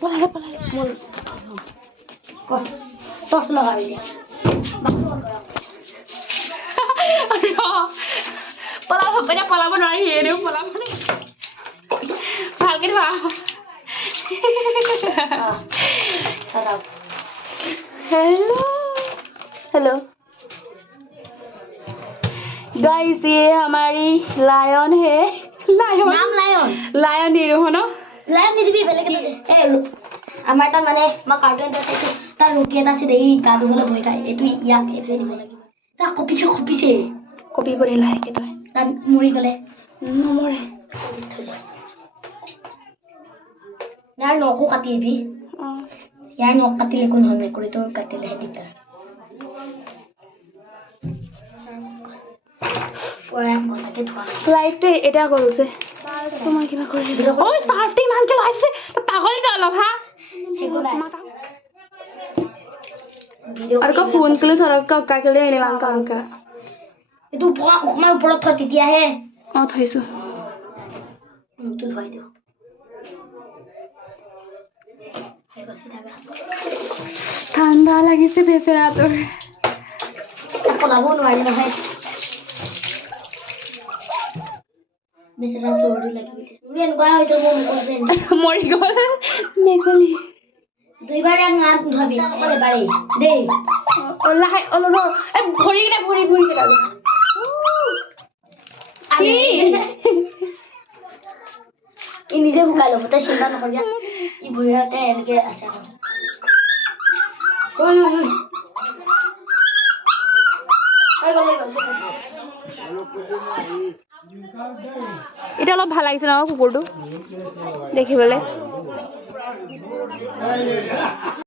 পলালে পলালে মোৰ টৰ্চ লগাবি দে পলাব এতিয়া পলাব নোৱাৰি এনেও পলাব ভালকে ধোৱা हेलो हेलो गाइस ये हमारी लायन है लायन नाम लायन लायन हीरो हो ना लायन नहीं भी पहले के ए আমারটা মানে মা কার্টুন দেখাইছে তার রুকি এটা আছে দেই গাদু হলে ভয় খায় এটু ইয়া এটু নিব লাগিব তা কপিছে কপি পরে লাগে তো তার মরি গলে নমরে यार नौको काटी भी यार नौक काटिले कोन हम मेकुरी तोर काटिले हे दिता ओए मजाके धुआ लाइट ते एटा करছে তোমার কিবা কৰি ওই সার্ফটি মানকে লাইছে পাগল দল হা আর কো ফোন কলে সরক কা কলে এনে লাঙ্কা লাঙ্কা এটু ওকমা উপৰত থ তেতিয়া হে থৈছো মুটো ধুৱাই দিও ঠান্ডা লাগিছে বেচেৰা তোৰ পলাব নোৱাৰি নহয় বেচেৰা চৰ্দি লাগি গৈছে উৰি এনেকুৱা হয়তো মৰি গ'ল মেকলি দুইবাৰ গাত ধবি অকলে বাৰে দেই লাহে অলপ ভৰি কিটা ভৰি কিটা ই নিজে শুকাই ল'ব তই চিন্তা নকৰিবা ই ভৰিতে এনেকে আছে এটা অলপ ভাল লাগিছে ন কুকুৰটো দেখিবলৈ